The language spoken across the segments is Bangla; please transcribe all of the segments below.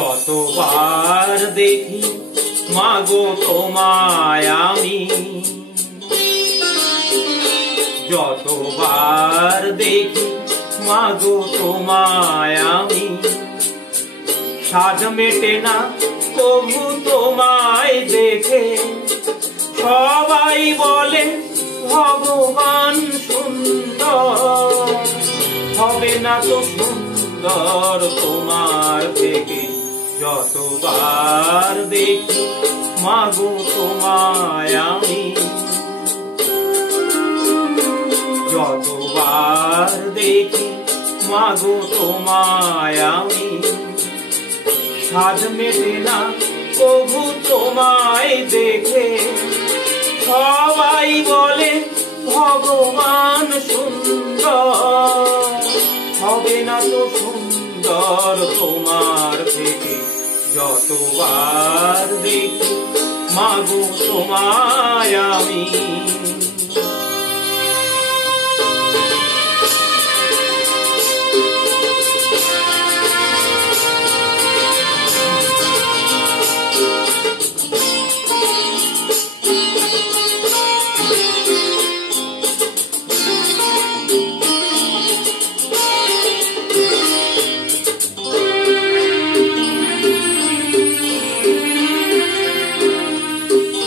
যতবার দেখি মাগো তোমায় আমি, যতবার দেখি মাগো তোমায় আমি, সাজ মেটে না তবু তোমায় দেখে। সবাই বলে ভগবান সুন্দর, হবে না তো সুন্দর তোমার থেকে। যতবার দেখি মাগো তোমায় আমি, যতবার দেখি মাগো তোমায় আমি, সাজ মেটে না প্রভু তোমায় দেখে। সবাই বলে ভগবান সুন্দর, হবে না তো সুন্দর তোমার থেকে। যতবার দেখি মাগো তোমায় আমি।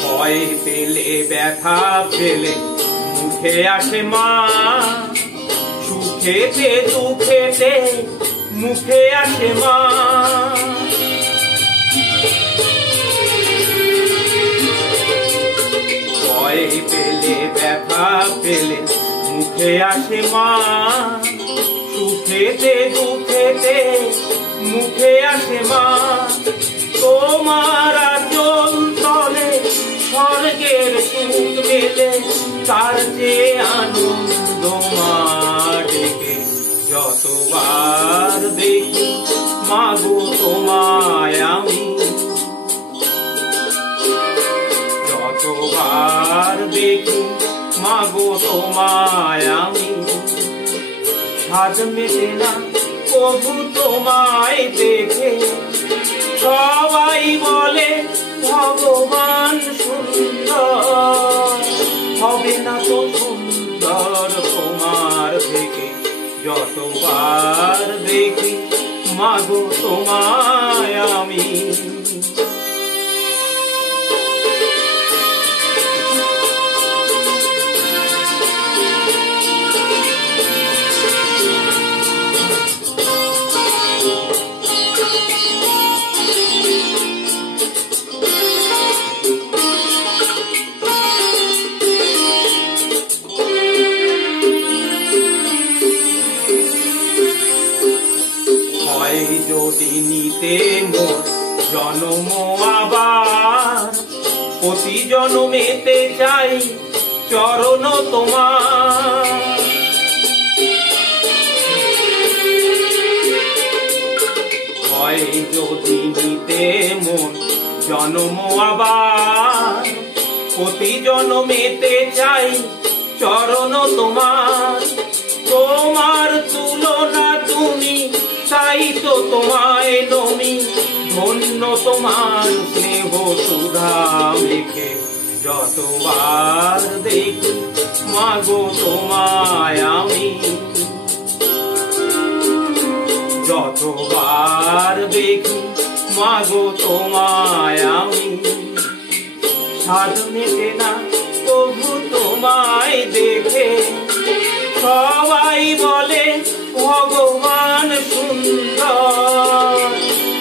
ভয় পেলে ব্যথা পেলে মুখে আসে মা, সুখেতে দুঃখেতে মুখে আসে মা। ভয় পেলে ব্যথা পেলে মুখে আসে মা, সুখেতে দুঃখেতে মুখে আসে মা। তোমার আঁচল তলে স্বর্গের সুখ মেলে, তার যে আনন্দ মা ডেকে। যতবার দেখি মাগো তোমায় আমি, যতবার দেখি মাগো তোমায় আমি, সাজ মেটে না প্রভু তোমায় দেখে। সবাই বলে ভগবান সুন্দর, হবে না তো সুন্দর তোমার থেকে। যতবার দেখি মাগো তোমায় আমি। যদি নিতে মোর জন্ম আবার, প্রতি জন্মেতে চাই চরণ তোমার। হয় যদি নিতে মোর জন্ম আবার, প্রতি জন্মেতে চাই চরণ তোমার। তোমার তুলনা তুমি, তাই তো তোমায় নমি, ধন্য তোমার স্নেহ সুধা মেখে। যতবার দেখি মাগো তোমায় আমি, যতবার দেখি মাগো তোমায় আমি, সাজ মেটে না প্রভু তোমায় দেখে। সবাই বলে ভগবান সুন্দর,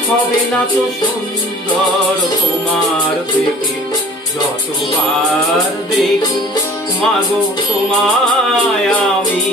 হবে না তো সুন্দর তোমার থেকে। যতবার দেখি মাগো তোমায় আমি।